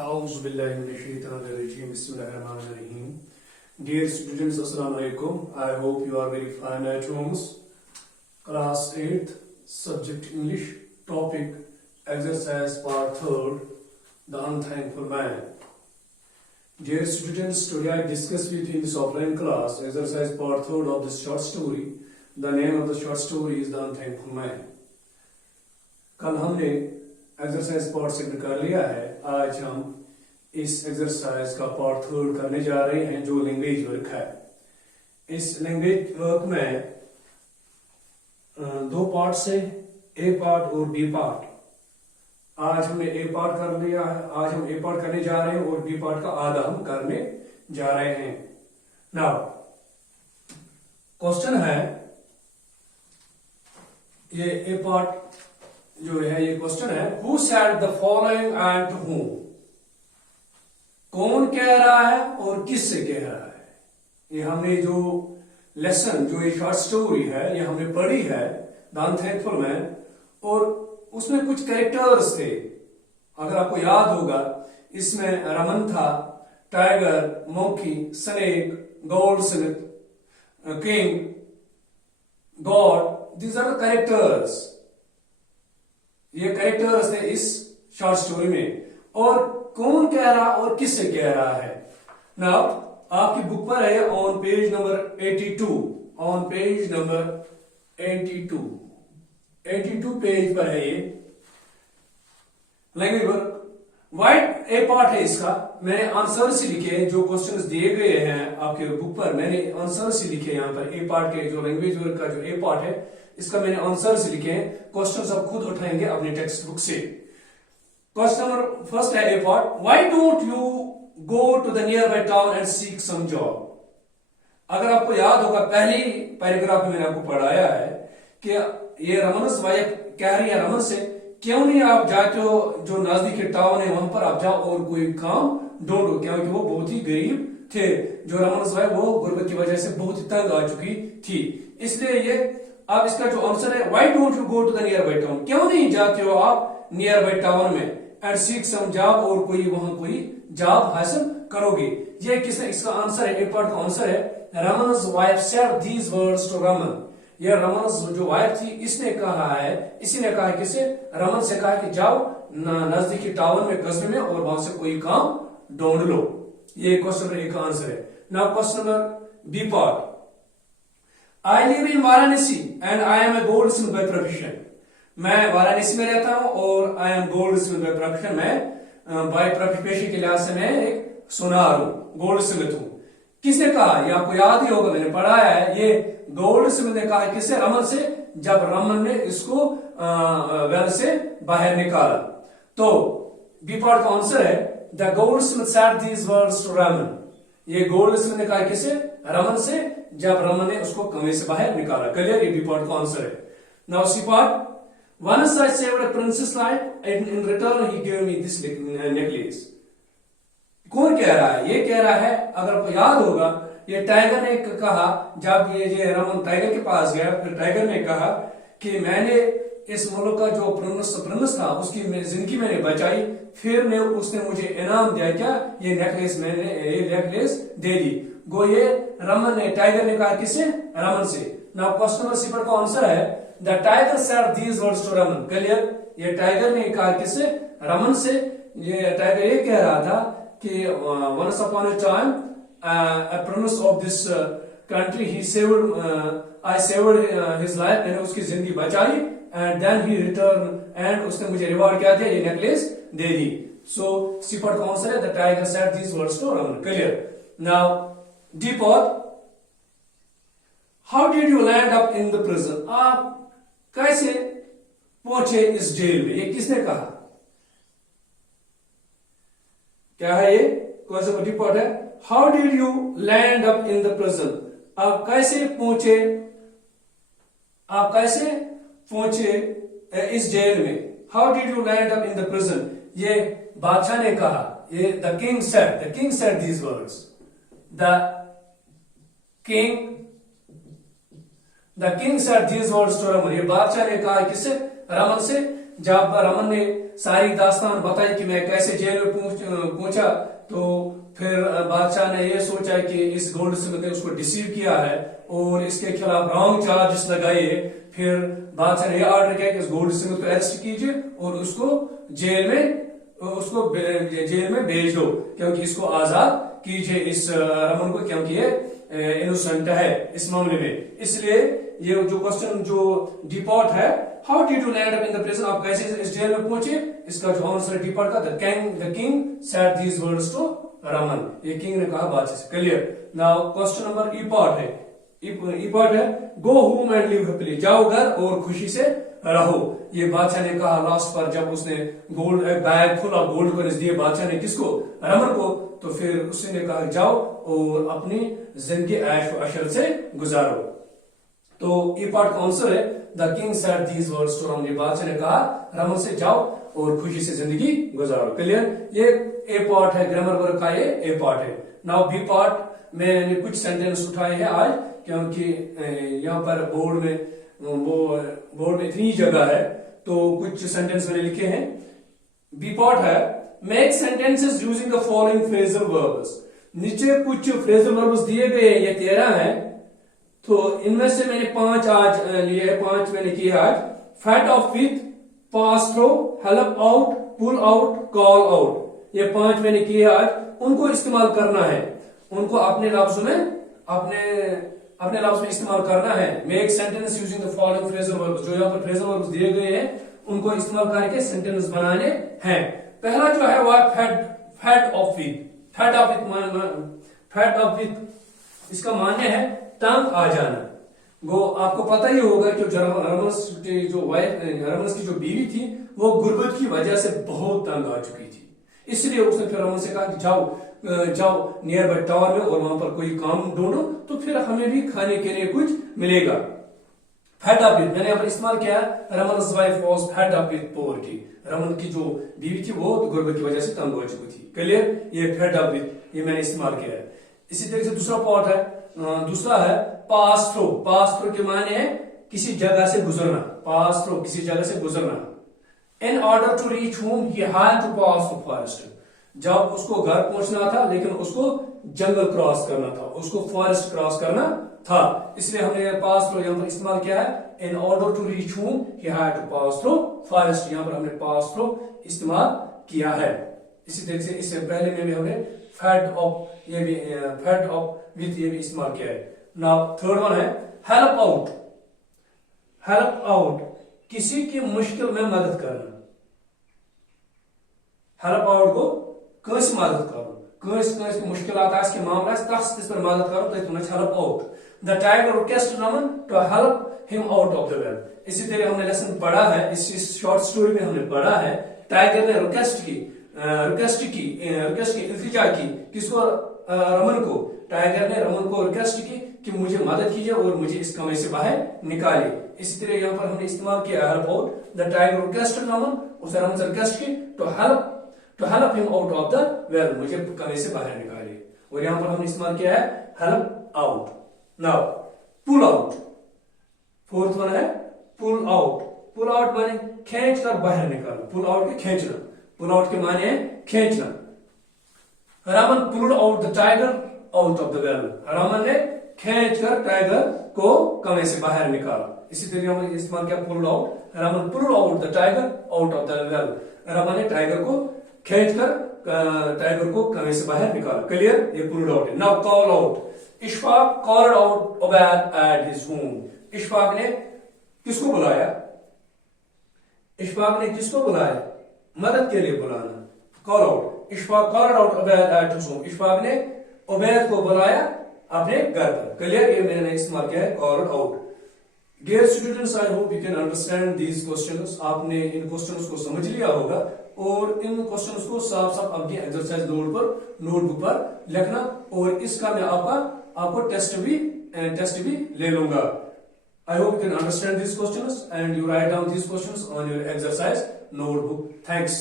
Bismillahirrahmanirrahim. Dear students, Assalamu alaikum. I hope you are very fine at homes. Class 8th, subject English, topic exercise part 3rd, the unthankful man. Dear students, today I discuss with you in this offline class exercise part 3rd of this short story. The name of the short story is The Unthankful Man. कल हमने exercise part से कर लिया है। आज हम इस exercise का पार्ट 3 करने जा रहे हैं जो लैंग्वेज वर्क है। इस लैंग्वेज वर्क में दो पार्ट से ए पार्ट और बी पार्ट। आज हमने ए पार्ट कर लिया है, आज हम ए पार्ट करने जा रहे हैं और बी पार्ट का आधा हम करने जा रहे हैं। नाउ क्वेश्चन है, ये ए पार्ट जो है ये क्वेश्चन है, who said the following and to whom. कौन कह रहा है और किससे कह रहा है। ये हमने जो लेसन, जो ये शॉर्ट स्टोरी है, ये हमने पढ़ी है द अनथैंकफुल मैन, और उसमें कुछ कैरेक्टर्स थे। अगर आपको याद होगा, इसमें रमन था, tiger, monkey, snake, goldsmith, king, god, these are the characters. ये कैरेक्टर्स थे इस शॉर्ट स्टोरी में। और कौन कह रहा और किससे कह रहा है। नाउ आपकी बुक पर है on page number 82, on page number 82 page पर है ये लैंग्वेज वर्क। वाइट ए पार्ट है इसका। मैंने आंसर से लिखे, जो क्वेश्चंस दिए गए हैं आपके बुक पर, मैंने आंसर से लिखे। यहाँ पर ए पार्ट के जो लैंग्वेज वर्क का जो ए पार्ट है, इसका मैंने आंसर से लिखे हैं। क्वेश्चन आप खुद उठाएंगे अपने टेक्स्ट बुक से। क्वेश्चन नंबर फर्स्ट है A part, why don't you go to the nearby town and seek some job. अगर आपको याद होगा, पहली पैराग्राफ में मैंने आपको पढ़ाया है कि ये रमनस वाइफ कह रही है रमन से, क्यों नहीं आप जाते हो जो नजदीकी टाउन है वहां पर आप जाओ और कोई काम ढूंढो, क्योंकि वो बहुत ही गरीब थे। जो रमनस वाइफ वो गुर्बत की वजह से बहुत ही तंग आ चुकी थी। इसलिए ये अब इसका जो आंसर है, why don't you go to the nearby town. क्यों नहीं जाते हो आप नियर बाय टाउन में एंड सीक सम जॉब, और कोई वहां कोई जॉब हासिल करोगे। ये किसने, इसका आंसर है, एक पार्ट का आंसर है, Raman's wife said these words to Raman. ये रमन's जो वाइफ थी, इसने कहा है, इसी ने कहा है किसे, रमन से कहा कि जाओ नजदीकी टाउन में, कस्बे में, और वहां से कोई काम ढूंढ लो। ये क्वेश्चन नंबर 1 का आंसर है। Now question number B part, I live in Varanasi and I am a goldsmith by profession. मैं वाराणसी में रहता हूं और I am goldsmith by profession. मैं बाय पेशे के लिहाज से मैं एक सुनार हूं, गोल्डस्मिथ हूं। किसने कहा, ये आपको याद ही होगा, मैंने पढ़ाया है। ये गोल्डस्मिथ ने कहा किससे, रमन से, जब रमन ने इसको वेल से बाहर निकाला। तो बी पार्ट का आंसर है, the goldsmith said these words to Raman. ये गोल्डस्मिथ ने कहा किसे, रमन से, जब रमन ने उसको कमरे से बाहर निकाला। क्लियर, ये बी पार्ट का आंसर है। Now C part, once I saved a princess life and in return he gave me this necklace। कौन कह रहा है, ये कह रहा है, अगर आपको याद होगा, ये टाइगर ने कहा, जब ये रमन टाइगर के पास गया, फिर टाइगर ने कहा कि मैंने इस मुल्क का जो प्रिंस था उसकी जिंदगी मैंने बचाई, फिर उसने मुझे इनाम दिया, क्या, ये नेकलेस, मैंने ये नेकलेस दे दी। गो ये रमन ने, टाइगर ने कहा किससे, रमन से। नाउ क्वेश्चन नंबर सी का आंसर है, the tiger said these words to Raman. Clear, ये टाइगर ने कहा किससे, रमन से। ये टाइगर ये कह रहा था कि once upon a time a prince of this country he saved I saved his life, मैंने उसकी जिंदगी बचाई, and then he returned, and उसने मुझे रिवॉर्ड क्या दिया, ये नेकलेस दे दी। सो सी पार्ट का आंसर है, the tiger said these words to Raman. Clear. Now D part, how did you land up in the prison. आप कैसे पहुंचे इस जेल में। ये किसने कहा, क्या है ये, कौन सा डी पार्ट है, how did you land up in the prison. आप कैसे पहुंचे, आप कैसे पहुंचे इस जेल में। How did you land up in the prison, ये बादशाह ने कहा। ये the king said these words, the king said these words to Raman. ये बादशाह ने कहा किससे, रमन से, जब रमन ने सारी दास्तान बताई कि मैं कैसे जेल में पहुंचा। तो फिर बादशाह ने ये सोचा कि इस गोल्ड स्मिथ ने उसको डिसीव किया है और इसके खिलाफ रॉन्ग चार्जेस लगाए। फिर बादशाह ने यह ऑर्डर किया कि इस गोल्ड स्मिथ को अरेस्ट कीजिए और उसको जेल में भेज दो, क्योंकि इसको आजाद कीजिए इस रमन को, क्योंकि ये इनोसेंट है इस मामले में। इसलिए ये जो क्वेश्चन जो डिपोर्ट है, how did you land up in the prison, आप कैसे इस जेल में पहुंचे, इसका जो आंसर डिपोर्ट का the king said these words to Raman, ये किंग ने कहा बादशाह से। Clear. Now question number E part है, go home and live happily, जाओ घर और खुशी से रहो। ये बादशाह ने कहा लास्ट पर, जब उसने gold bag full of gold coins दिए बादशाह ने किसको, रमन को, तो फिर उसने कहा जाओ और अपनी जिंदगी ऐश व अशर से गुजारो। तो ये पार्ट का आंसर है the king said these words to Raman, बादशाह ने कहा रमन से जाओ और खुशी से जिंदगी गुजारो। क्लियर। ये ए पार्ट है, ग्रामर वर्क का ये ए पार्ट है। नाउ बी पार्ट मैंने कुछ सेंटेंस उठाए हैं आज, क्योंकि यहाँ पर बोर्ड में इतनी जगह है तो कुछ सेंटेंस मैंने लिखे हैं। बी पार्ट है make sentences using the following phrasal verbs, नीचे कुछ फ्रेजल वर्ब्स दिए गए हैं, ये 13 है, तो इनमें से मैंने 5 आज लिए, 5 मैंने किए आज। Fed up with, pass through, help out, pull out, call out, ये 5 मैंने किए आज। उनको इस्तेमाल करना है, उनको अपने लफ्ज में इस्तेमाल करना है। Make sentence using the following phrasal verbs, जो यहाँ पर फ्रेजल वर्ब्स दिए गए हैं उनको इस्तेमाल करके सेंटेंस बनाने हैं। पहला जो है वो fat up with, fat up with इसका मान्य है तंग आ जाना। वो आपको पता ही होगा कि रमन की जो बीवी थी वो गुर्बत की वजह से बहुत तंग आ चुकी थी, इसलिए उसने फिर रमन से कहा कि जाओ नियर बाय टावर में और वहां पर कोई काम ढूंढो, तो फिर हमें भी खाने के लिए कुछ मिलेगा। फेड अप विथ मैंने यहाँ पर इस्तेमाल किया, Raman's wife was fed up with poverty, Raman की जो बीवी थी वो गुर्बत की वजह से तंग हो चुकी थी। क्लियर। ये फेड अप विथ ये मैंने इस्तेमाल किया है। इसी तरह से दूसरा पार्ट है, दूसरा है पास थ्रू। पास थ्रू के माने है किसी जगह से गुजरना, पास थ्रू किसी जगह से गुजरना। In order to reach home he had to pass through forest, जब उसको घर पहुंचना था लेकिन उसको जंगल क्रॉस करना था, उसको फॉरेस्ट क्रॉस करना था, इसलिए हमने पास थ्रू यहाँ पर इस्तेमाल किया है। In order to reach home he had to pass through forest, यहाँ पर हमने पास थ्रू इस्तेमाल किया है। इसी तरह से इससे पहले में भी हमने फेड ऑफ विथ ये भी इस्तेमाल किया है। नाउ थर्ड वन है हेल्प आउट। हेल्प आउट किसी की मुश्किल में मदद करना, हेल्प आउट को कैसे मदद करो, कैसे मुश्किल की मामला तस पर मदद करो, तो help out. The tiger request Raman to help him out of the well. इसी तरह हमने लेसन पढ़ा है, इस शॉर्ट स्टोरी में हमने पढ़ा है टाइगर ने रिक्वेस्ट की इल्तिजा की किसको, रमन को। टाइगर ने रमन को रिक्वेस्ट की कि मुझे मदद कीजिए और मुझे इस कमरे से बाहर निकालिए। इसी तरह यहाँ पर हमने इस्तेमाल किया help out. The tiger request Raman, उसने रमन से रिक्वेस्ट की to help him out of the well, मुझे कमरे से बाहर निकालिए। और यहाँ पर हमने इस्तेमाल किया है help out. Now pull out, fourth one है पुल आउट। पुल आउट माने खींच कर बाहर निकालना, पुल आउट के खींचना, पुल आउट के माने है खींचना। Raman pulled out the tiger out of the well, Raman ने खींचकर टाइगर को कमरे से बाहर निकाला। इसी तरह हमने इस्तेमाल किया pulled out. Raman pulled out the tiger out of the well, Raman ने टाइगर को खींचकर टाइगर को कमरे से बाहर निकाला। क्लियर। ये पुल्ड आउट है। Now call out. Ishfaq called out Ubaid at his home. Ishfaq ने किसको बुलाया, इशफाक ने किसको बुलाया, मदद के लिए बुलाना, call out. Ishfaq called out Ubaid at his home, Ishfaq ने उबैद को बुलाया अपने घर पर। क्लियर। ये मैंने इस्तेमाल किया है called out. Dear students, I hope you can understand these questions. आपने इन क्वेश्चंस को समझ लिया होगा और इन क्वेश्चंस को साफ साफ अपनी एक्सरसाइज नोटबुक पर लिखना, और इसका मैं आपको टेस्ट भी ले लूंगा। I hope you can understand these questions and you write down these questions on your exercise notebook. Thanks.